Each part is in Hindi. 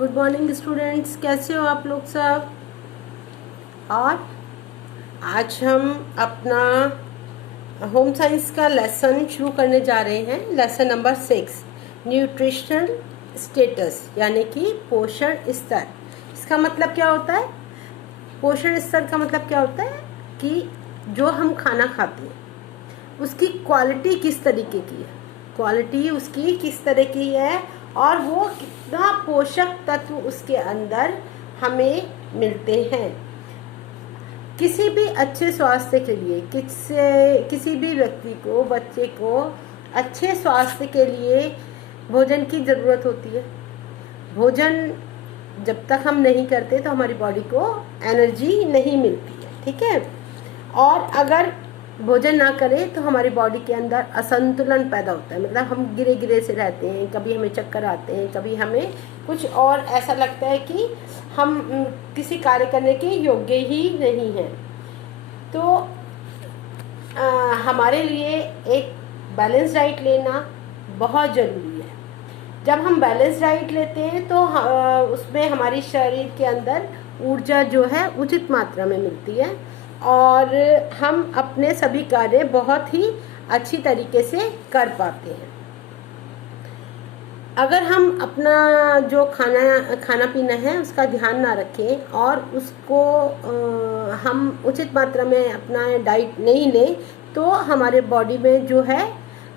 गुड मॉर्निंग स्टूडेंट्स, कैसे हो आप लोग सब। और आज हम अपना होम साइंस का लेसन शुरू करने जा रहे हैं। लेसन नंबर 6, न्यूट्रिशनल स्टेटस यानी कि पोषण स्तर। इसका मतलब क्या होता है? पोषण स्तर का मतलब क्या होता है कि जो हम खाना खाते हैं उसकी क्वालिटी किस तरीके की है, क्वालिटी उसकी किस तरह की है और वो कितना पोषक तत्व उसके अंदर हमें मिलते हैं। किसी भी अच्छे स्वास्थ्य के लिए किसी भी व्यक्ति को, बच्चे को अच्छे स्वास्थ्य के लिए भोजन की ज़रूरत होती है। भोजन जब तक हम नहीं करते तो हमारी बॉडी को एनर्जी नहीं मिलती है, ठीक है। और अगर भोजन ना करें तो हमारी बॉडी के अंदर असंतुलन पैदा होता है, मतलब हम गिरे गिरे से रहते हैं, कभी हमें चक्कर आते हैं, कभी हमें कुछ और ऐसा लगता है कि हम किसी कार्य करने के योग्य ही नहीं हैं। तो हमारे लिए एक बैलेंस डाइट लेना बहुत ज़रूरी है। जब हम बैलेंस डाइट लेते हैं तो उसमें हमारी शरीर के अंदर ऊर्जा जो है उचित मात्रा में मिलती है और हम अपने सभी कार्य बहुत ही अच्छी तरीके से कर पाते हैं। अगर हम अपना जो खाना पीना है उसका ध्यान ना रखें और उसको हम उचित मात्रा में अपना डाइट नहीं लें तो हमारे बॉडी में जो है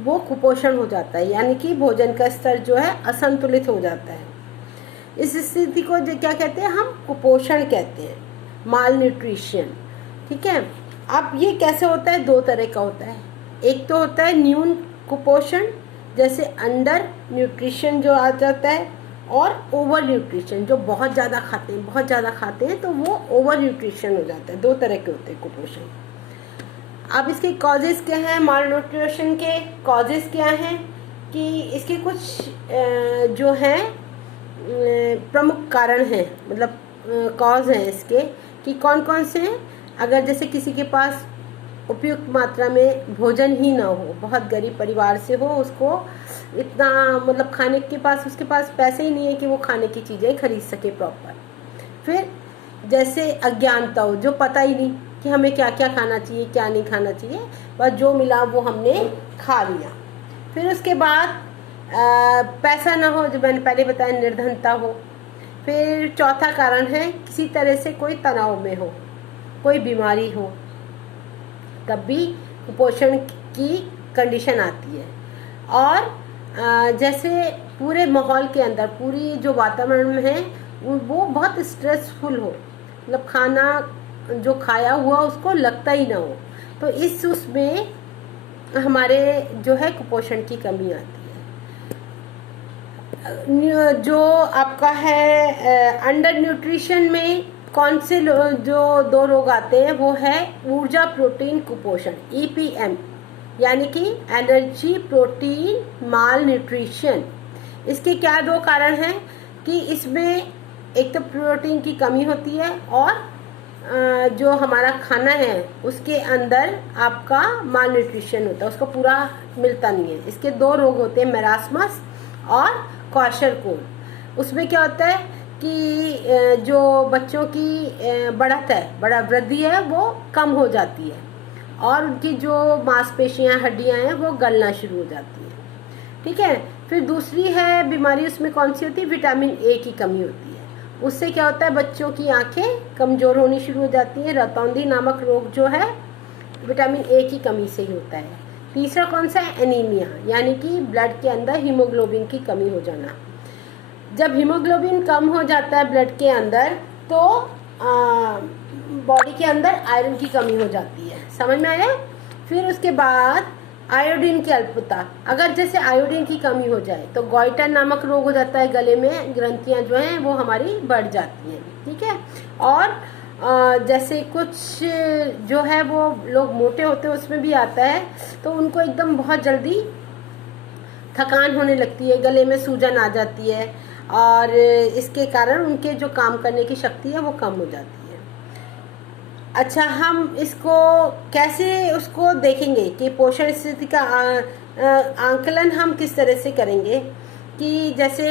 वो कुपोषण हो जाता है, यानी कि भोजन का स्तर जो है असंतुलित हो जाता है। इस स्थिति को जो क्या कहते हैं, हम कुपोषण कहते हैं, माल न्यूट्रिशन, ठीक है। अब ये कैसे होता है? दो तरह का होता है। एक तो होता है न्यून कुपोषण, जैसे अंडर न्यूट्रिशन जो आ जाता है, और ओवर न्यूट्रिशन जो बहुत ज़्यादा खाते हैं तो वो ओवर न्यूट्रिशन हो जाता है। दो तरह के होते हैं कुपोषण। अब इसके कॉजेज़ क्या हैं? माल न्यूट्रिशन के कॉजेज़ क्या हैं कि इसके कुछ जो हैं प्रमुख कारण हैं, मतलब कॉज हैं इसके कि कौन कौन से हैं। अगर जैसे किसी के पास उपयुक्त मात्रा में भोजन ही ना हो, बहुत गरीब परिवार से हो, उसको इतना मतलब खाने के पास उसके पास पैसे ही नहीं है कि वो खाने की चीज़ें खरीद सके प्रॉपर। फिर जैसे अज्ञानता हो, जो पता ही नहीं कि हमें क्या क्या खाना चाहिए क्या नहीं खाना चाहिए, बस जो मिला वो हमने खा लिया। फिर उसके बाद पैसा ना हो, जो मैंने पहले बताया, निर्धनता हो। फिर चौथा कारण है किसी तरह से कोई तनाव में हो, कोई बीमारी हो, तब भी कुपोषण की कंडीशन आती है। और जैसे पूरे माहौल के अंदर, पूरी जो वातावरण है वो बहुत स्ट्रेसफुल हो, मतलब खाना जो खाया हुआ उसको लगता ही ना हो, तो इस उसमें हमारे जो है कुपोषण की कमी आती है। जो आपका है अंडर न्यूट्रिशन में कौन से जो दो रोग आते हैं वो है ऊर्जा प्रोटीन कुपोषण, EPM, यानी कि एनर्जी प्रोटीन माल न्यूट्रिशन। इसके क्या दो कारण हैं कि इसमें एक तो प्रोटीन की कमी होती है और जो हमारा खाना है उसके अंदर आपका माल न्यूट्रिशन होता है, उसको पूरा मिलता नहीं है। इसके दो रोग होते हैं, मेरास्मस और क्वाशरकोर। उसमें क्या होता है कि जो बच्चों की बढ़त है, बड़ा वृद्धि है, वो कम हो जाती है और उनकी जो मांसपेशियां, हड्डियां हैं वो गलना शुरू हो जाती हैं, ठीक है। फिर दूसरी है बीमारी, उसमें कौन सी होती है? विटामिन ए की कमी होती है। उससे क्या होता है? बच्चों की आंखें कमज़ोर होनी शुरू हो जाती हैं। रतौंधी नामक रोग जो है विटामिन ए की कमी से ही होता है। तीसरा कौन सा है? एनीमिया, यानी कि ब्लड के अंदर हीमोग्लोबिन की कमी हो जाना। जब हीमोग्लोबिन कम हो जाता है ब्लड के अंदर तो बॉडी के अंदर आयरन की कमी हो जाती है। समझ में आया? फिर उसके बाद आयोडीन की अल्पता, अगर जैसे आयोडीन की कमी हो जाए तो गॉइटर नामक रोग हो जाता है, गले में ग्रंथियां जो हैं वो हमारी बढ़ जाती हैं, ठीक है। और जैसे कुछ जो है वो लोग मोटे होते हैं, उसमें भी आता है, तो उनको एकदम बहुत जल्दी थकान होने लगती है, गले में सूजन आ जाती है और इसके कारण उनके जो काम करने की शक्ति है वो कम हो जाती है। अच्छा, हम इसको कैसे उसको देखेंगे कि पोषण स्थिति का आंकलन हम किस तरह से करेंगे कि जैसे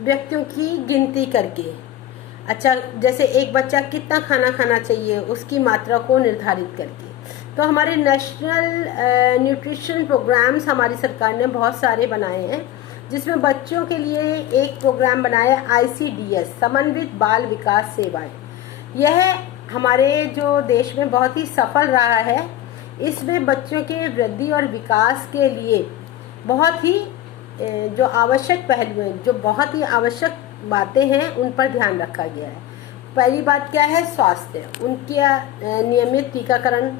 व्यक्तियों की गिनती करके, अच्छा जैसे एक बच्चा कितना खाना खाना चाहिए उसकी मात्रा को निर्धारित करके। तो हमारे नेशनल न्यूट्रिशन प्रोग्राम्स हमारी सरकार ने बहुत सारे बनाए हैं, जिसमें बच्चों के लिए एक प्रोग्राम बनाया है ICDS, समन्वित बाल विकास सेवाएं। यह हमारे जो देश में बहुत ही सफल रहा है। इसमें बच्चों के वृद्धि और विकास के लिए बहुत ही जो आवश्यक पहलू हैं, जो बहुत ही आवश्यक बातें हैं, उन पर ध्यान रखा गया है। पहली बात क्या है? स्वास्थ्य, उनके नियमित टीकाकरण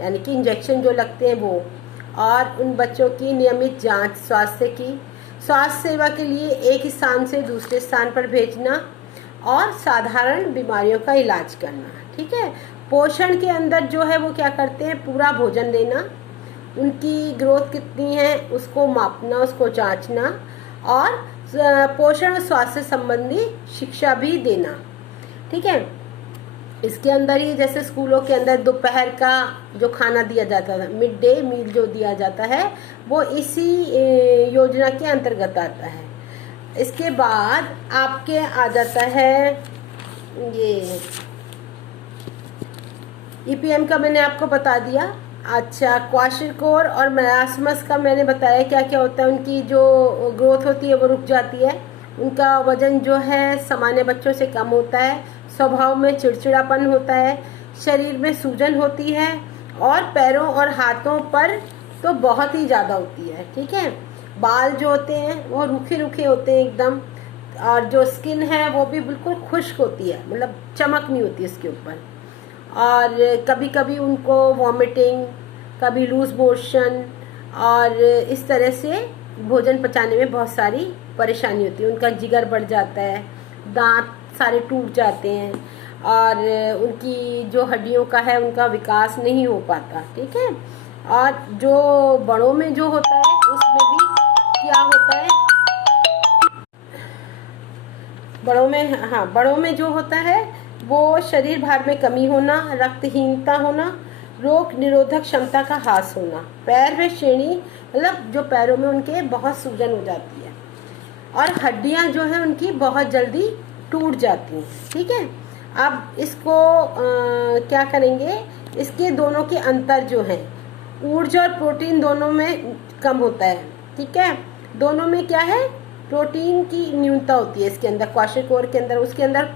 यानी कि इंजेक्शन जो लगते हैं वो, और उन बच्चों की नियमित जांच स्वास्थ्य की, स्वास्थ्य सेवा के लिए एक स्थान से दूसरे स्थान पर भेजना, और साधारण बीमारियों का इलाज करना। ठीक है। पोषण के अंदर जो है वो क्या करते हैं? पूरा भोजन देना, उनकी ग्रोथ कितनी है उसको मापना, उसको जांचना, और पोषण और स्वास्थ्य संबंधी शिक्षा भी देना। ठीक है। इसके अंदर ही जैसे स्कूलों के अंदर दोपहर का जो खाना दिया जाता था, मिड डे मील जो दिया जाता है, वो इसी योजना के अंतर्गत आता है। इसके बाद आपके आ जाता है ये EPM का, मैंने आपको बता दिया। अच्छा, क्वाशिकोर और मरासमस का मैंने बताया क्या क्या होता है। उनकी जो ग्रोथ होती है वो रुक जाती है, उनका वजन जो है सामान्य बच्चों से कम होता है, स्वभाव में चिड़चिड़ापन होता है, शरीर में सूजन होती है, और पैरों और हाथों पर तो बहुत ही ज़्यादा होती है। ठीक है। बाल जो होते हैं वो रूखे रूखे होते हैं एकदम, और जो स्किन है वो भी बिल्कुल खुश्क होती है, मतलब चमक नहीं होती इसके ऊपर। और कभी कभी उनको वॉमिटिंग, कभी लूज मोशन, और इस तरह से भोजन पचाने में बहुत सारी परेशानी होती है। उनका जिगर बढ़ जाता है, दांत सारे टूट जाते हैं, और उनकी जो हड्डियों का है उनका विकास नहीं हो पाता। ठीक है। और जो बड़ों में जो होता है उसमें भी क्या होता है, बड़ों में जो होता है वो शरीर भार में कमी होना, रक्तहीनता होना, रोग निरोधक क्षमता का ह्रास होना, पैर में श्रेणी, मतलब जो पैरों में उनके बहुत सूजन हो जाती है, और हड्डियां जो है उनकी बहुत जल्दी टूट जाती हैं। ठीक है। अब इसको क्या करेंगे, इसके दोनों के अंतर जो है, ऊर्जा और प्रोटीन दोनों में कम होता है। ठीक है। दोनों में क्या है, प्रोटीन की न्यूनता होती है इसके अंदर, क्वाशिकोर के अंदर, उसके अंदर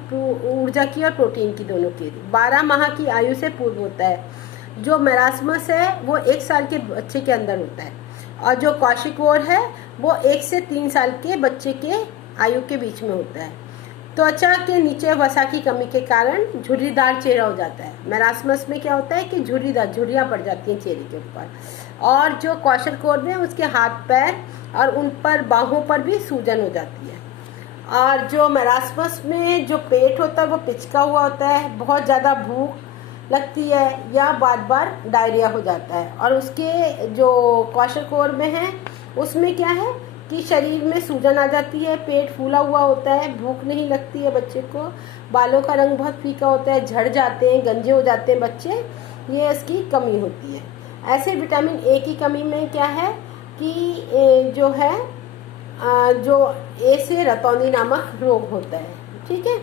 ऊर्जा की और प्रोटीन की दोनों की। 12 माह की आयु से पूर्व होता है। जो मेरास्मस है वो 1 साल के बच्चे के अंदर होता है, और जो क्वाशिकोर है वो 1 से 3 साल के बच्चे के आयु के बीच में होता है। त्वचा के नीचे वसा की कमी के कारण झुर्रीदार चेहरा हो जाता है। मेरास्मस में क्या होता है कि झुर्रियाँ पड़ जाती हैं चेहरे के ऊपर, और जो क्वाशिकोर में उसके हाथ पैर और उन पर बाहों पर भी सूजन हो जाती है। और जो मेरास्मस में जो पेट होता है वो पिचका हुआ होता है, बहुत ज़्यादा भूख लगती है, या बार बार डायरिया हो जाता है। और उसके जो क्वाशिकोर में है उसमें क्या है कि शरीर में सूजन आ जाती है, पेट फूला हुआ होता है, भूख नहीं लगती है बच्चे को, बालों का रंग बहुत फीका होता है, झड़ जाते हैं, गंजे हो जाते हैं बच्चे, ये इसकी कमी होती है। ऐसे विटामिन ए की कमी में क्या है कि जो है जो ए से रतौंधी नामक रोग होता है। ठीक है।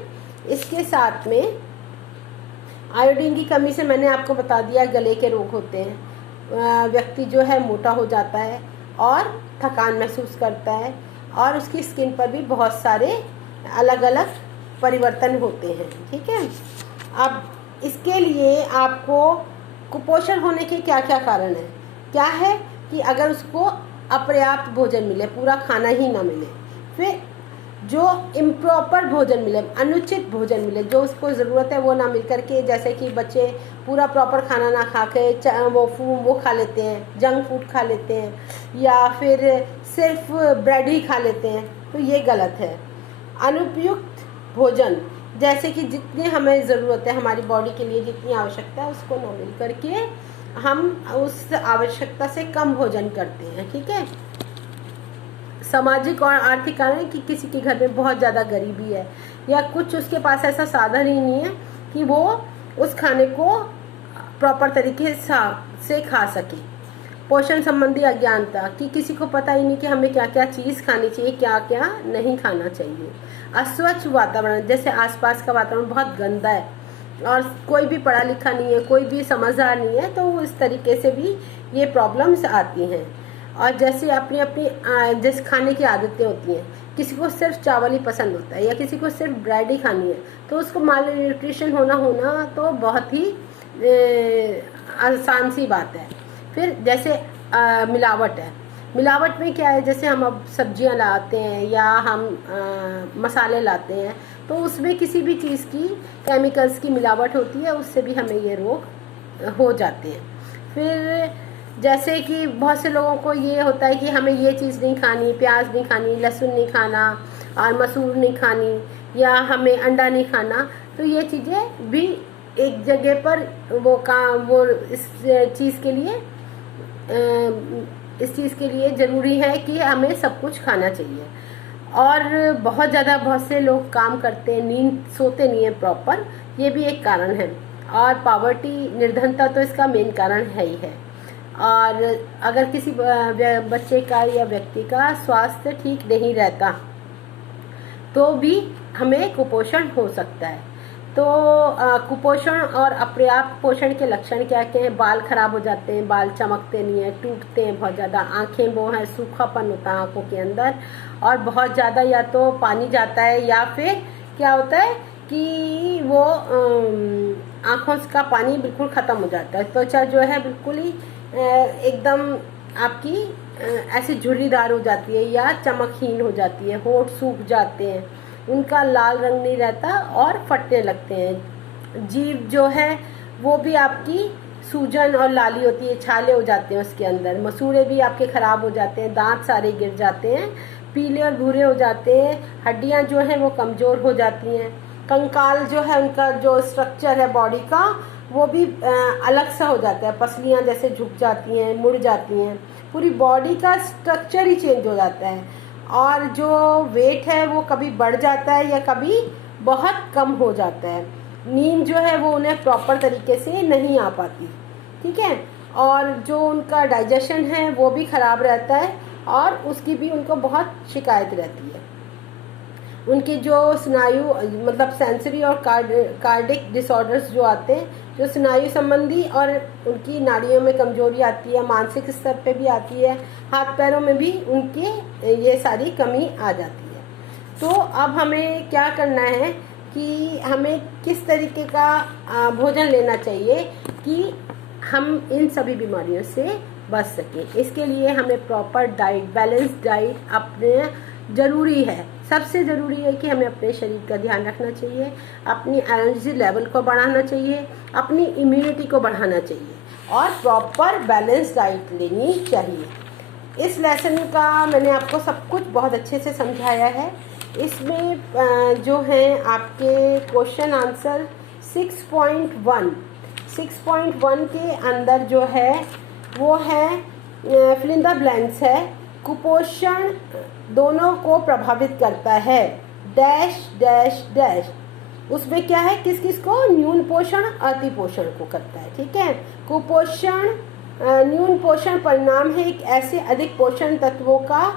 इसके साथ में आयोडीन की कमी से मैंने आपको बता दिया गले के रोग होते हैं, व्यक्ति जो है मोटा हो जाता है और थकान महसूस करता है, और उसकी स्किन पर भी बहुत सारे अलग अलग परिवर्तन होते हैं। ठीक है। अब इसके लिए आपको कुपोषण होने के क्या क्या कारण है? क्या है कि अगर उसको अपर्याप्त भोजन मिले, पूरा खाना ही ना मिले, फिर जो इम्प्रॉपर भोजन मिले, अनुचित भोजन मिले, जो उसको ज़रूरत है वो ना मिल करके, जैसे कि बच्चे पूरा प्रॉपर खाना ना खा के वो खा लेते हैं, जंक फूड खा लेते हैं, या फिर सिर्फ ब्रेड ही खा लेते हैं, तो ये गलत है। अनुपयुक्त भोजन, जैसे कि जितनी हमें ज़रूरत है हमारी बॉडी के लिए, जितनी आवश्यकता है उसको ना मिल करके हम उस आवश्यकता से कम भोजन करते हैं। ठीक है। सामाजिक और आर्थिक कारण कि किसी के घर में बहुत ज़्यादा गरीबी है, या कुछ उसके पास ऐसा साधन ही नहीं है कि वो उस खाने को प्रॉपर तरीके से खा सके, पोषण संबंधी अज्ञानता कि किसी को पता ही नहीं कि हमें क्या क्या चीज़ खानी चाहिए, क्या क्या नहीं खाना चाहिए। अस्वच्छ वातावरण, जैसे आसपास का वातावरण बहुत गंदा है और कोई भी पढ़ा लिखा नहीं है, कोई भी समझदार नहीं है, तो इस तरीके से भी ये प्रॉब्लम्स आती हैं। और जैसे अपनी अपनी जैसे खाने की आदतें होती हैं, किसी को सिर्फ चावल ही पसंद होता है या किसी को सिर्फ ब्रेड ही खानी है, तो उसको माल न्यूट्रिशन होना तो बहुत ही आसान सी बात है। फिर जैसे मिलावट है, मिलावट में क्या है, जैसे हम अब सब्जियां लाते हैं या हम मसाले लाते हैं, तो उसमें किसी भी चीज़ की केमिकल्स की मिलावट होती है, उससे भी हमें ये रोग हो जाते हैं। फिर जैसे कि बहुत से लोगों को ये होता है कि हमें ये चीज़ नहीं खानी, प्याज नहीं खानी, लहसुन नहीं खाना और मसूर नहीं खानी या हमें अंडा नहीं खाना, तो ये चीज़ें भी एक जगह पर वो इस चीज़ के लिए ज़रूरी है कि हमें सब कुछ खाना चाहिए। और बहुत से लोग काम करते हैं, नींद सोते नहीं है प्रॉपर, ये भी एक कारण है। और पावर्टी, निर्धनता तो इसका मेन कारण है ही है। और अगर किसी बच्चे का या व्यक्ति का स्वास्थ्य ठीक नहीं रहता तो भी हमें कुपोषण हो सकता है। तो कुपोषण और अपर्याप्त पोषण के लक्षण क्या क्या हैं? बाल खराब हो जाते हैं, बाल चमकते नहीं हैं, टूटते हैं बहुत ज़्यादा, आंखें वो हैं, सूखापन होता है आंखों के अंदर, और बहुत ज़्यादा या तो पानी जाता है या फिर क्या होता है कि वो आँखों का पानी बिल्कुल ख़त्म हो जाता है। त्वचा जो है बिल्कुल ही एकदम आपकी ऐसे झुर्रीदार हो जाती है या चमकहीन हो जाती है, होंठ सूख जाते हैं, उनका लाल रंग नहीं रहता और फटने लगते हैं। जीभ जो है वो भी आपकी सूजन और लाली होती है, छाले हो जाते हैं उसके अंदर, मसूड़े भी आपके ख़राब हो जाते हैं, दांत सारे गिर जाते हैं, पीले और भूरे हो जाते हैं, हड्डियां जो हैं वो कमज़ोर हो जाती हैं, कंकाल जो है उनका जो स्ट्रक्चर है बॉडी का वो भी अलग सा हो जाता है, पसलियां जैसे झुक जाती हैं, मुड़ जाती हैं, पूरी बॉडी का स्ट्रक्चर ही चेंज हो जाता है। और जो वेट है वो कभी बढ़ जाता है या कभी बहुत कम हो जाता है। नींद जो है वो उन्हें प्रॉपर तरीके से नहीं आ पाती, ठीक है। और जो उनका डाइजेशन है वो भी ख़राब रहता है और उसकी भी उनको बहुत शिकायत रहती है। उनकी जो स्नायु मतलब सेंसरी और कार्डिक डिसऑर्डर्स जो आते हैं, जो स्नायु संबंधी, और उनकी नाड़ियों में कमजोरी आती है, मानसिक स्तर पे भी आती है, हाथ पैरों में भी उनके ये सारी कमी आ जाती है। तो अब हमें क्या करना है कि हमें किस तरीके का भोजन लेना चाहिए कि हम इन सभी बीमारियों से बच सकें। इसके लिए हमें प्रॉपर डाइट, बैलेंस डाइट अपने ज़रूरी है। सबसे ज़रूरी है कि हमें अपने शरीर का ध्यान रखना चाहिए, अपनी एनर्जी लेवल को बढ़ाना चाहिए, अपनी इम्यूनिटी को बढ़ाना चाहिए और प्रॉपर बैलेंस डाइट लेनी चाहिए। इस लेसन का मैंने आपको सब कुछ बहुत अच्छे से समझाया है। इसमें जो हैं आपके क्वेश्चन आंसर 6.1 के अंदर जो है वो है फिल इन द ब्लैंक्स है। कुपोषण दोनों को प्रभावित करता है, डैश डैश डैश। उसमें क्या है, किस किस को? न्यून पोषण अति पोषण को करता है, ठीक है। कुपोषण न्यून पोषण परिणाम है एक ऐसे अधिक पोषण तत्वों का,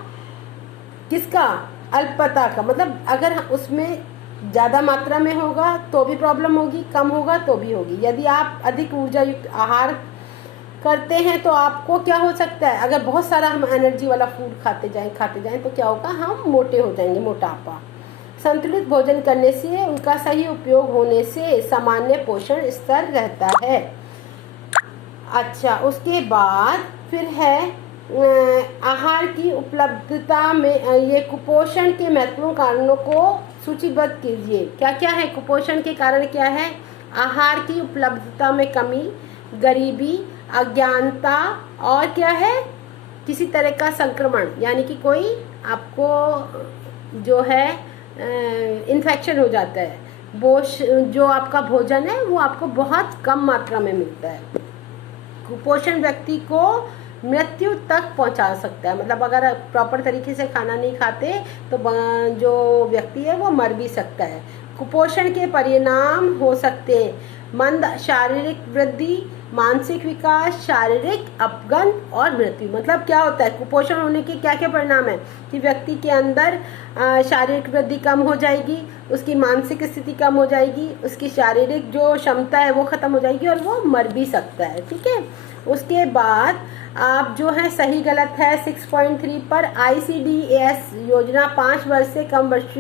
किसका? अल्पता का, मतलब अगर उसमें ज़्यादा मात्रा में होगा तो भी प्रॉब्लम होगी, कम होगा तो भी होगी। यदि आप अधिक ऊर्जा युक्त आहार करते हैं तो आपको क्या हो सकता है, अगर बहुत सारा हम एनर्जी वाला फूड खाते जाएं तो क्या होगा, हम मोटे हो जाएंगे, मोटापा। संतुलित भोजन करने से, उनका सही उपयोग होने से सामान्य पोषण स्तर रहता है। अच्छा, उसके बाद फिर है आहार की उपलब्धता में ये कुपोषण के महत्वपूर्ण कारणों को सूचीबद्ध कीजिए। क्या क्या है कुपोषण के कारण? क्या है? आहार की उपलब्धता में कमी, गरीबी, अज्ञानता, और क्या है, किसी तरह का संक्रमण, यानी कि कोई आपको जो है इन्फेक्शन हो जाता है, जो आपका भोजन है वो आपको बहुत कम मात्रा में मिलता है। कुपोषण व्यक्ति को मृत्यु तक पहुंचा सकता है, मतलब अगर प्रॉपर तरीके से खाना नहीं खाते तो जो व्यक्ति है वो मर भी सकता है। कुपोषण के परिणाम हो सकते हैं मंद शारीरिक वृद्धि, मानसिक विकास, शारीरिक अपगन और मृत्यु। मतलब क्या होता है, कुपोषण होने के क्या क्या परिणाम है कि व्यक्ति के अंदर शारीरिक वृद्धि कम हो जाएगी, उसकी मानसिक स्थिति कम हो जाएगी, उसकी शारीरिक जो क्षमता है वो खत्म हो जाएगी और वो मर भी सकता है। ठीक है, उसके बाद आप जो है सही गलत है 6.3 पर ICDS योजना 5 वर्ष से कम वर्ष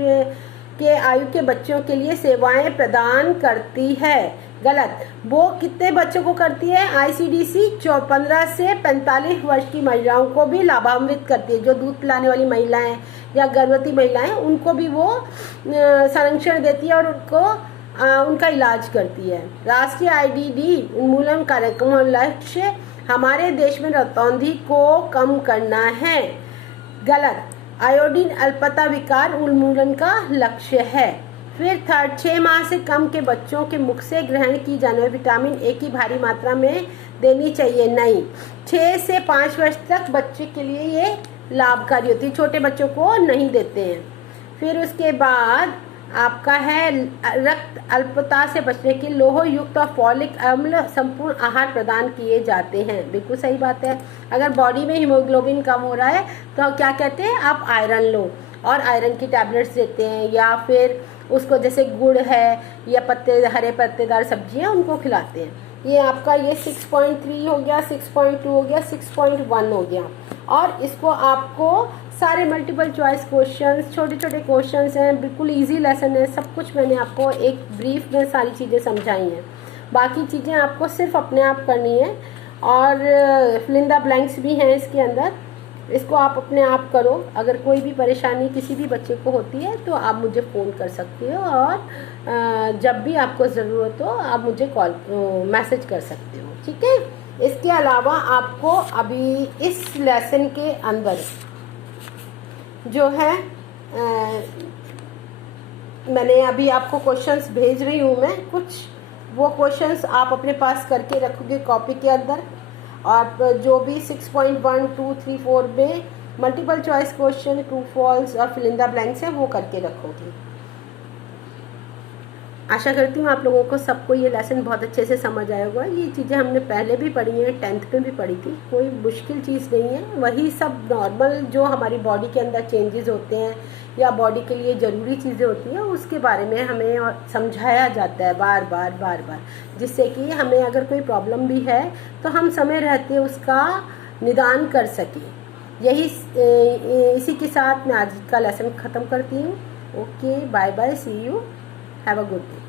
के आयु के बच्चों के लिए सेवाएं प्रदान करती है। गलत। वो कितने बच्चों को करती है? ICDC 15 से 45 वर्ष की महिलाओं को भी लाभान्वित करती है। जो दूध पिलाने वाली महिलाएं या गर्भवती महिलाएं, उनको भी वो संरक्षण देती है और उनको उनका इलाज करती है। राष्ट्रीय IDD उन्मूलन कार्यक्रम लक्ष्य हमारे देश में रतौंधी को कम करना है। गलत। आयोडीन अल्पता विकार उन्मूलन का लक्ष्य है। फिर थर्ड, 6 माह से कम के बच्चों के मुख से ग्रहण की जाने वाली विटामिन ए की भारी मात्रा में देनी चाहिए। नहीं, 6 से 5 वर्ष तक बच्चे के लिए ये लाभकारी होती है, छोटे बच्चों को नहीं देते हैं। फिर उसके बाद आपका है रक्त अल्पता से बचने के लोह युक्त और फॉलिक अम्ल संपूर्ण आहार प्रदान किए जाते हैं। बिल्कुल सही बात है। अगर बॉडी में हीमोग्लोबिन कम हो रहा है तो क्या कहते हैं, आप आयरन लो, और आयरन की टैबलेट्स देते हैं, या फिर उसको जैसे गुड़ है या हरे पत्तेदार सब्जियां उनको खिलाते हैं। ये आपका ये 6.3 हो गया, 6.2 हो गया, 6.1 हो गया। और इसको आपको सारे मल्टीपल चॉइस क्वेश्चंस, छोटे छोटे क्वेश्चंस हैं, बिल्कुल इजी लेसन है। सब कुछ मैंने आपको एक ब्रीफ में सारी चीज़ें समझाई हैं। बाकी चीज़ें आपको सिर्फ अपने आप करनी है, और फिल इन द ब्लैंक्स भी हैं इसके अंदर, इसको आप अपने आप करो। अगर कोई भी परेशानी किसी भी बच्चे को होती है तो आप मुझे फ़ोन कर सकते हो, और जब भी आपको ज़रूरत हो आप मुझे मैसेज कर सकते हो। ठीक है, इसके अलावा आपको अभी इस लेसन के अंदर जो है मैंने अभी आपको क्वेश्चंस भेज रही हूँ मैं कुछ, वो क्वेश्चंस आप अपने पास करके रखोगे कॉपी के अंदर, और जो भी 6.1, 2, 3, 4 में multiple choice question, true false और फिल इन द ब्लैंक्स है वो करके रखोगे। आशा करती हूँ आप लोगों को सबको ये लेसन बहुत अच्छे से समझ आया होगा। ये चीज़ें हमने पहले भी पढ़ी हैं, 10th में भी पढ़ी थी, कोई मुश्किल चीज़ नहीं है। वही सब नॉर्मल जो हमारी बॉडी के अंदर चेंजेस होते हैं या बॉडी के लिए ज़रूरी चीज़ें होती हैं उसके बारे में हमें और समझाया जाता है बार बार, जिससे कि हमें अगर कोई प्रॉब्लम भी है तो हम समय रहते उसका निदान कर सकें। यही इसी के साथ मैं आज का लेसन ख़त्म करती हूँ। Okay, bye bye, see you, have a good day.